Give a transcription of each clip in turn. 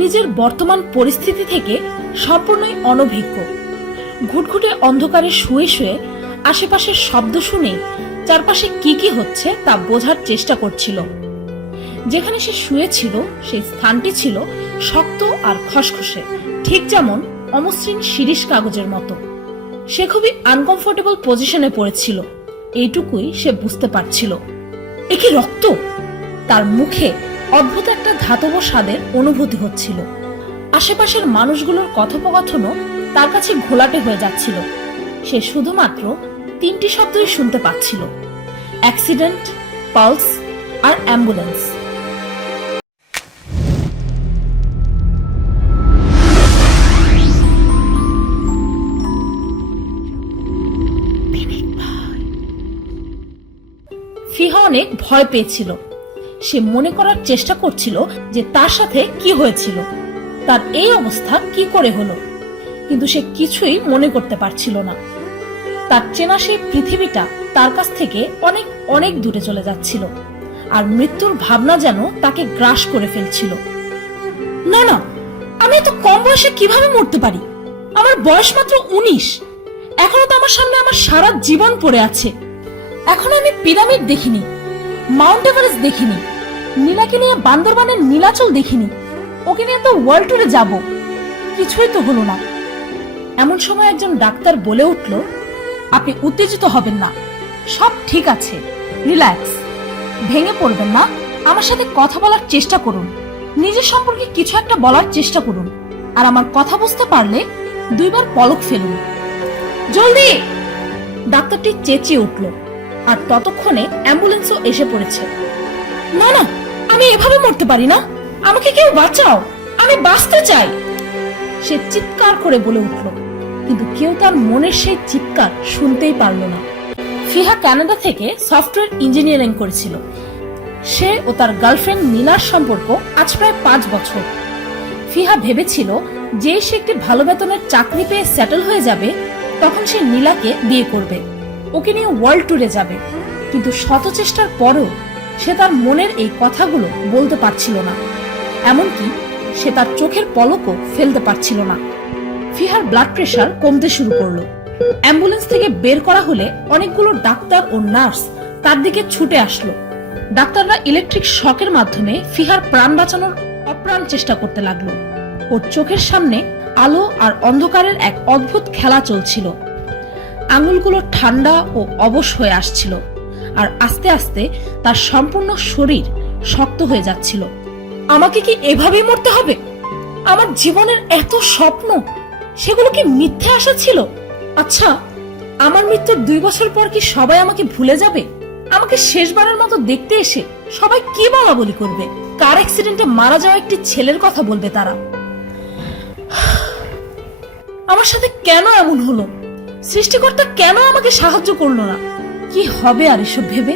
নিজের বর্তমান পরিস্থিতি থেকে সম্পূর্ণই অনভিজ্ঞ। ঘুটঘুটে অন্ধকারে শুয়ে শুয়ে আশেপাশের শব্দ শুনে চারপাশে কি কি হচ্ছে তা বোঝার চেষ্টা করছিল। যেখানে সে শুয়েছিল সেই স্থানটি ছিল শক্ত আর খসখসে, ঠিক যেমন অমসৃণ শিরিষ কাগজের মতো। সে খুবই আনকমফোর্টেবল পজিশনে পড়েছিল, এইটুকুই সে বুঝতে পারছিল। এ কি রক্ত? তার মুখে অদ্ভুত একটা ধাতব স্বাদের অনুভূতি হচ্ছিল। আশেপাশের মানুষগুলোর কথোপকথনও তার কাছে ঘোলাটে হয়ে যাচ্ছিল। সে শুধুমাত্র তিনটি শব্দই শুনতে পাচ্ছিল: অ্যাক্সিডেন্ট, পালস আর অ্যাম্বুলেন্স। ফিহা অনেক ভয় পেয়েছিল। সে মনে করার চেষ্টা করছিল যে তার সাথে কি হয়েছিল, তার এই অবস্থা কি করে হলো, কিন্তু সে কিছুই মনে করতে পারছিল না। তার চেনা সেই পৃথিবীটা তার কাছ থেকে অনেক অনেক দূরে চলে যাচ্ছিল, আর মৃত্যুর ভাবনা যেন তাকে গ্রাস করে ফেলছিল। না না, আমি এত কম বয়সে কিভাবে মরতে পারি? আমার বয়স মাত্র 19। এখনো তো আমার সামনে আমার সারা জীবন পড়ে আছে। এখনো আমি পিরামিড দেখিনি, মাউন্ট এভারেস্ট দেখিনি, নীলাকে নিয়ে বান্দরবানের নীলাচল দেখিনি, ওকে নিয়ে তো ওয়ার্ল্ড ট্যুরে যাব। কিছুই তো হলো না। এমন সময় একজন ডাক্তার বলে উঠল, আপনি উত্তেজিত হবেন না, সব ঠিক আছে, রিল্যাক্স, ভেঙে পড়বেন না। আমার সাথে কথা বলার চেষ্টা করুন, নিজের সম্পর্কে কিছু একটা বলার চেষ্টা করুন, আর আমার কথা বুঝতে পারলে 2 বার পলক ফেলুন। জলদি! ডাক্তারটি চেঁচিয়ে উঠল, আর ততক্ষণে অ্যাম্বুলেন্সও এসে পড়েছে। না না, আমি এভাবে মরতে পারি না, আমাকে কেউ বাঁচাও, আমি বাঁচতে চাই, সে চিৎকার করে বলে উঠল। কিন্তু কেউ তার মনের সেই চিৎকার শুনতেই পারল না। ফিহা কানাডা থেকে সফটওয়্যার ইঞ্জিনিয়ারিং করেছিল। সে ও তার গার্লফ্রেন্ড নীলার সম্পর্ক আজ প্রায় 5 বছর। ফিহা ভেবেছিল যে সে একটি ভালো বেতনের চাকরি পেয়ে সেটেল হয়ে যাবে, তখন সে নীলাকে বিয়ে করবে, ওকে নিয়ে ওয়ার্ল্ড ট্যুরে যাবে। কিন্তু শত চেষ্টার পরেও সে তার মনের এই কথাগুলো বলতে পারছিল না, এমনকি সে তার চোখের পলকও ফেলতে পারছিল না। ফিহার ব্লাড প্রেশার কমতে শুরু করলো। অ্যাম্বুলেন্স থেকে বের করা হলে অনেকগুলো ডাক্তার ও নার্স তার দিকে ছুটে আসলো। ডাক্তাররা ইলেকট্রিক শকের মাধ্যমে ফিহার প্রাণ বাঁচানোর অপ্রাণ চেষ্টা করতে লাগলো। ওর চোখের সামনে আলো আর অন্ধকারের এক অদ্ভুত খেলা চলছিল। আঙুলগুলো ঠান্ডা ও অবশ হয়ে আসছিল, আর আস্তে আস্তে তার সম্পূর্ণ শরীর শক্ত হয়ে যাচ্ছিল। আমাকে কি এভাবেই মরতে হবে? আমার জীবনের এত স্বপ্ন, সেগুলো কি মিথ্যে আশা ছিল? আচ্ছা, আমার মৃত্যুর 2 বছর পর কি সবাই আমাকে ভুলে যাবে? আমাকে শেষবারের মতো দেখতে এসে সবাই কি বলা বলি করবে? কার অ্যাক্সিডেন্টে মারা যাওয়া একটি ছেলের কথা বলবে তারা? আমার সাথে কেন এমন হলো? সৃষ্টিকর্তা কেন আমাকে সাহায্য করলো না? কি হবে আর এসব ভেবে?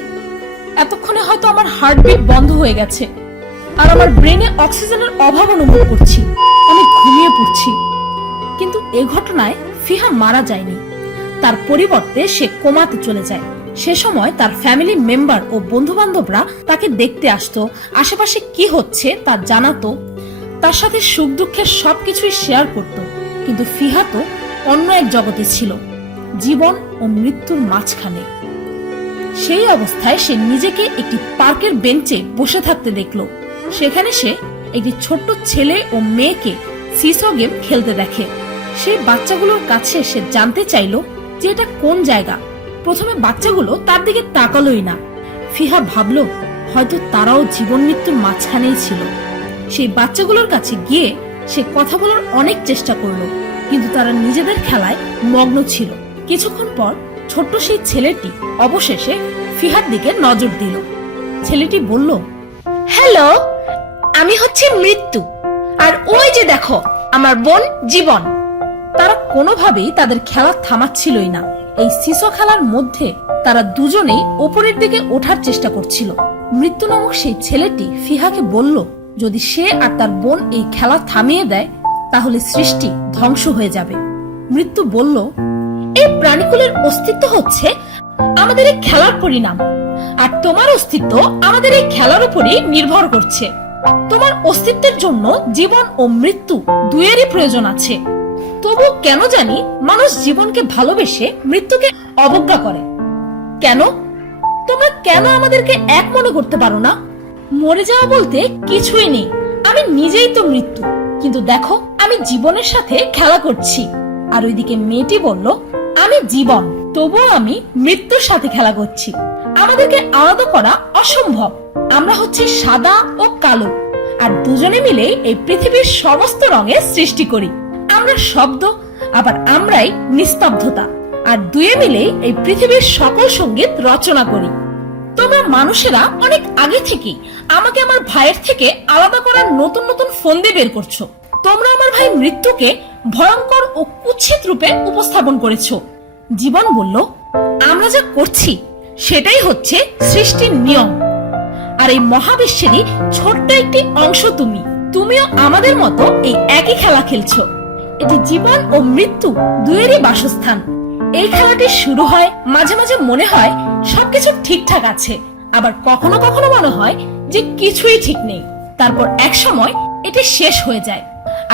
এতক্ষণে হয়তো আমার হার্টবিট বন্ধ হয়ে গেছে, আর আমার ব্রেনে অক্সিজেনের অভাব অনুভব করছি। আমি ঘুমিয়ে পড়ছি। কিন্তু এ ঘটনায় ফিহা মারা যায়নি, তার পরিবর্তে সে কোমাতে চলে যায়। সে সময় তার ফ্যামিলি মেম্বার ও বন্ধু বান্ধবরা তাকে দেখতে আসতো, আশেপাশে কি হচ্ছে তা জানাতো, তার সাথে সুখ দুঃখের সবকিছুই শেয়ার করত। কিন্তু ফিহা তো অন্য এক জগতে ছিল, জীবন ও মৃত্যুর মাঝখানে। সেই অবস্থায় সে নিজেকে একটি পার্কের বেঞ্চে বসে থাকতে দেখলো। সেখানে সে একটি ছোট্ট ছেলে ও মেয়েকে সিসো গেম খেলতে দেখে। সেই বাচ্চাগুলোর কাছে সে জানতে চাইলো যে এটা কোন জায়গা। প্রথমে বাচ্চাগুলো তার দিকে তাকালোই না। ফিহা ভাবলো হয়তো তারাও জীবন মৃত্যুর মাঝখানেই ছিল। সেই বাচ্চাগুলোর কাছে গিয়ে সে কথা বলার অনেক চেষ্টা করলো, কিন্তু তারা নিজেদের খেলায় মগ্ন ছিল। কিছুক্ষণ পর ছোট্ট সেই ছেলেটি অবশেষে ফিহার দিকে নজর দিল। ছেলেটি বলল, হ্যালো, আমি হচ্ছে মৃত্যু, আর ওই যে দেখো আমার বোন জীবন। তারা কোনোভাবেই তাদের খেলা থামাচ্ছিলই না। এই সিসো খেলার মধ্যে তারা দুজনেই উপরের দিকে ওঠার চেষ্টা করছিল। মৃত্যু নামক সেই ছেলেটি ফিহাকে বলল, যদি সে আর তার বোন এই খেলা থামিয়ে দেয় তাহলে সৃষ্টি ধ্বংস হয়ে যাবে। মৃত্যু বলল, এই প্রাণীকুলের অস্তিত্ব হচ্ছে আমাদের এই খেলার পরিণাম, আর তোমার অস্তিত্ব আমাদের এই খেলার উপরই নির্ভর করছে। তোমার অস্তিত্বের জন্য জীবন ও মৃত্যু দুয়েরই প্রয়োজন আছে। তবু কেন জানি মানুষ জীবনকে ভালোবেসে মৃত্যুকে অবজ্ঞা করে। কেন? তোমরা কেন আমাদেরকে এক মনে করতে পারো না? মরে যাওয়া বলতে কিছুই নেই, আমি নিজেই তো মৃত্যু। কিন্তু দেখো, আমি জীবনের সাথে খেলা করছি। আর ওইদিকে মেয়েটি বলল, আমি জীবন, তবুও আমি মৃত্যুর সাথে খেলা করছি। আমাদেরকে আলাদা করা অসম্ভব। আমরা হচ্ছে সাদা ও কালো, আর দুজনে মিলে এই পৃথিবীর সমস্ত রঙের সৃষ্টি করি। আমরা শব্দ, আবার আমরাই নিস্তব্ধতা, আর দুয়ে মিলে এই পৃথিবীর সকল সঙ্গীত রচনা করি। তোমরা মানুষেরা অনেক আগে থেকে আমাকে আমার ভাইয়ের থেকে আলাদা করার নতুন নতুন ফন্দি বের করছো। তোমরা আমার ভাই মৃত্যুকে ভয়ঙ্কর ও কুৎসিত রূপে উপস্থাপন করেছো। জীবন বলল, আমরা যা করছি সেটাই হচ্ছে সৃষ্টির নিয়ম। আর এই মহাবিশ্বেরই ছোট্ট একটি অংশ তুমিও আমাদের মতো এই একই খেলা খেলছো। এটি জীবন ও মৃত্যু দুয়েরই বাসস্থান। এই খেলাটি শুরু হয়, মাঝে মাঝে মনে হয় সবকিছু ঠিকঠাক আছে, আবার কখনো কখনো মনে হয় যে কিছুই ঠিক নেই। তারপর এক সময় এটি শেষ হয়ে যায়।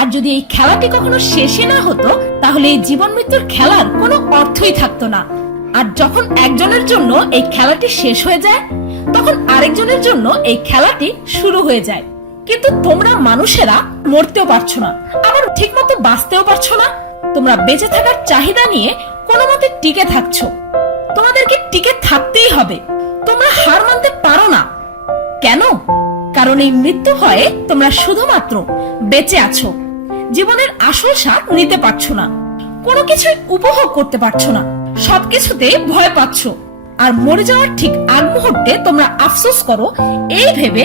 আর যদি এই খেলাটি কখনো শেষই না হতো, তাহলে এই জীবন মৃত্যুর খেলার কোনো অর্থই থাকতো না। আর যখন একজনের জন্য এই খেলাটি শেষ হয়ে যায়, তখন আরেকজনের জন্য এই খেলাটি শুরু হয়ে যায়। কিন্তু তোমরা মানুষেরা মরতেও পারছো না, আবার ঠিক মতো বাঁচতেও পারছো না। তোমরা বেঁচে থাকার চাহিদা নিয়ে কোনো মতে টিকে থাকছো। তোমাদেরকে টিকে থাকতেই হবে। তোমরা হার মানতে পারো না। কেন? কারণ এই মৃত্যু ভয়ে তোমরা শুধুমাত্র বেঁচে আছো, জীবনের আসল স্বাদ নিতে পারছো না, কোনো কিছু উপভোগ করতে পারছো না, সবকিছুতে ভয় পাচ্ছ। আর মরে যাওয়ার ঠিক আগ মুহূর্তে তোমরা আফসোস করো এই ভেবে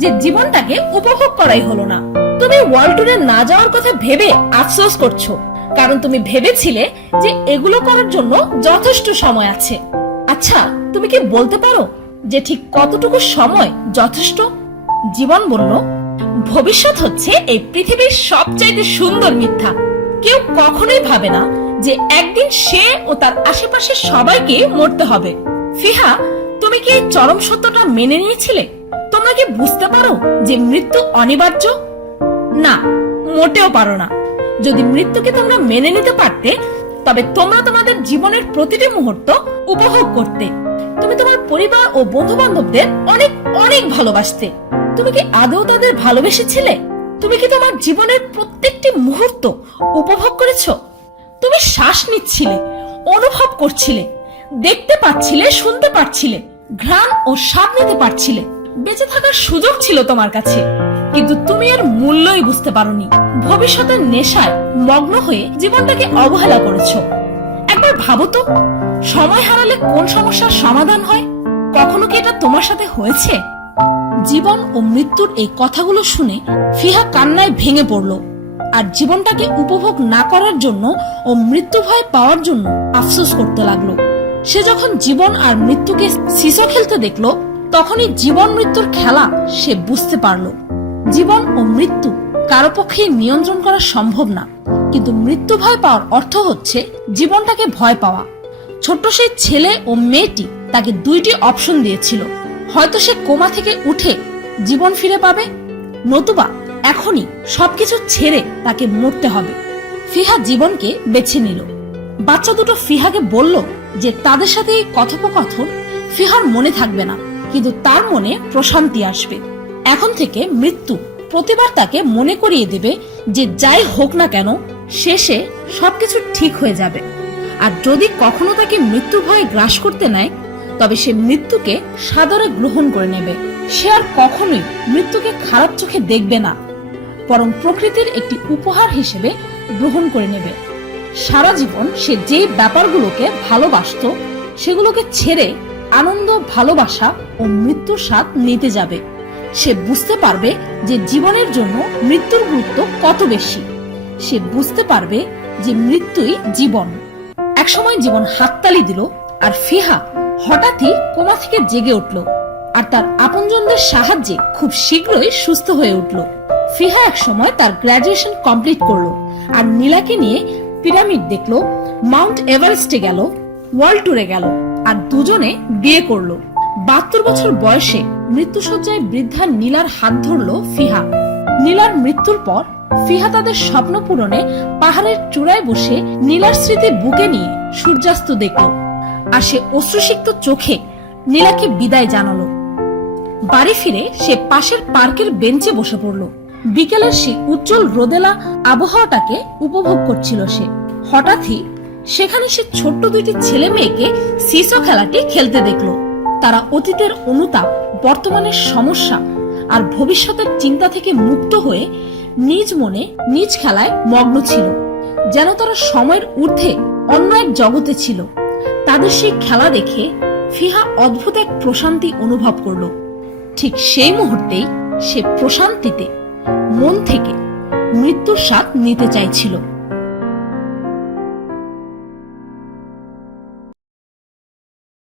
যে জীবনটাকে উপভোগ করাই হলো না। তুমি ওয়ার্ল্ড ট্যুরে না যাওয়ার কথা ভেবে আফসোস করছো, কারণ তুমি ভেবেছিলে যে এগুলো করার জন্য যথেষ্ট সময় আছে। আচ্ছা, তুমি কি বলতে পারো যে ঠিক কতটুকু সময় যথেষ্ট? জীবন বলল, ভবিষ্যৎ হচ্ছে এই পৃথিবীর সবচাইতে সুন্দর মিথ্যা। কেউ কখনোই ভাবে না যে একদিন সে ও তার আশেপাশে সবাইকে মরতে হবে। ফিহা, তুমি কি এই চরম সত্যটা মেনে নিয়েছিলে? তোমরা কি বুঝতে পারো যে মৃত্যু অনিবার্য? না, মোটেও পারো না। যদি মৃত্যুকে তোমরা মেনে নিতে পারতে, তবে তোমরা তোমাদের জীবনের প্রতিটি মুহূর্ত উপভোগ করতে। তুমি তোমার পরিবার ও বন্ধু বান্ধবদের অনেক অনেক ভালোবাসতে। তুমি কি আদৌ তাদের ভালোবেসেছিলে? তুমি কি তোমার জীবনের প্রত্যেকটি মুহূর্ত উপভোগ করেছো? তুমি শ্বাস নিচ্ছিলে, অনুভব করছিলে, দেখতে পাচ্ছিলে, শুনতে পাচ্ছিলে, ঘ্রাণ ও স্বাদ নিতে পারছিলে। বেঁচে থাকার সুযোগ ছিল তোমার কাছে, কিন্তু তুমি এর মূল্যই বুঝতে পারোনি। ভবিষ্যতের নেশায় মগ্ন হয়ে জীবনটাকে অবহেলা করেছো। একবার ভাবো তো, সময় হারালে কোন সমস্যার সমাধান হয়? কখনো কি এটা তোমার সাথে হয়েছে? জীবন ও মৃত্যুর এই কথাগুলো শুনে ফিহা কান্নায় ভেঙে পড়ল। আর জীবনটাকে উপভোগ না করার জন্য ও মৃত্যু ভয় পাওয়ার জন্য আফসোস করতে লাগলো। সে যখন জীবন আর মৃত্যুকে সিসো খেলতে দেখলো, তখনই জীবন মৃত্যুর খেলা সে বুঝতে পারলো। জীবন ও মৃত্যু কারো পক্ষে নিয়ন্ত্রণ করা সম্ভব না, কিন্তু মৃত্যু ভয় পাওয়ার অর্থ হচ্ছে জীবনটাকে ভয় পাওয়া। ছোট্ট সেই ছেলে ও মেয়েটি তাকে দুইটি অপশন দিয়েছিল। হয়তো সে কোমা থেকে উঠে জীবন ফিরে পাবে, নতুবা এখনই সবকিছু ছেড়ে তাকে মরতে হবে। ফিহা জীবনকে বেছে নিল। বাচ্চা দুটো ফিহাকে বলল যে তাদের সাথে এই কথোপকথন ফিহার মনে থাকবে না, কিন্তু তার মনে প্রশান্তি আসবে। এখন থেকে মৃত্যু প্রতিবার তাকে মনে করিয়ে দেবে যে যাই হোক না কেন, শেষে সবকিছু ঠিক হয়ে যাবে। আর যদি কখনো তাকে মৃত্যু ভয় গ্রাস করতে নেয়, তবে সে মৃত্যুকে সাদরে গ্রহণ করে নেবে। সে আর কখনোই মৃত্যুকে খারাপ চোখে দেখবে না, বরং প্রকৃতির একটি উপহার হিসেবে গ্রহণ করে নেবে। সারা জীবন সে যে ব্যাপারগুলোকে ভালোবাসত, সেগুলোকে ছেড়ে আনন্দ, ভালোবাসা ও মৃত্যুর স্বাদ নিতে যাবে। সে বুঝতে পারবে যে জীবনের জন্য মৃত্যুর গুরুত্ব কত বেশি। সে বুঝতে পারবে যে মৃত্যুই জীবন। একসময় জীবন হাততালি দিল, আর ফিহা হঠাৎই কোমা থেকে জেগে উঠল, আর তার আপনজনদের সাহায্যে খুব শীঘ্রই সুস্থ হয়ে উঠল। ফিহা একসময় তার গ্রাজুয়েশন কমপ্লিট করলো, আর নীলাকে নিয়ে পিরামিড দেখলো, মাউন্ট এভারেস্টে গেল, ওয়ার্ল্ড ট্যুরে গেল, আর দুজনে বিয়ে করলো। 72 বছর বয়সে মৃত্যুশয্যায় বৃদ্ধা নীলার হাত ধরল ফিহা। নীলার মৃত্যুর পর ফিহা তাদের স্বপ্ন পূরণে পাহাড়ের চূড়ায় বসে নীলার স্মৃতি বুকে নিয়ে সূর্যাস্ত দেখল, আর সে অশ্রুসিক্ত চোখে নীলাকে বিদায় জানালো। বাড়ি ফিরে সে পাশের পার্কের বেঞ্চে বসে পড়ল। বিকেলের সেই উজ্জ্বল রোদেলা আবহাওয়াটাকে উপভোগ করছিল সে। হঠাৎই সেখানে সে ছোট্ট দুইটি ছেলে মেয়েকে সিসো খেলাটি খেলতে দেখলো। তারা অতীতের অনুতাপ, বর্তমানের সমস্যা আর ভবিষ্যতের চিন্তা থেকে মুক্ত হয়ে নিজ মনে নিজ খেলায় মগ্ন ছিল, যেন তারা সময়ের ঊর্ধ্বে অন্য এক জগতে ছিল। তাদের সেই খেলা দেখে ফিহা অদ্ভুত এক প্রশান্তি অনুভব করলো। ঠিক সেই মুহূর্তেই সে প্রশান্তিতে মন থেকে মৃত্যুর স্বাদ নিতে চাইছিল।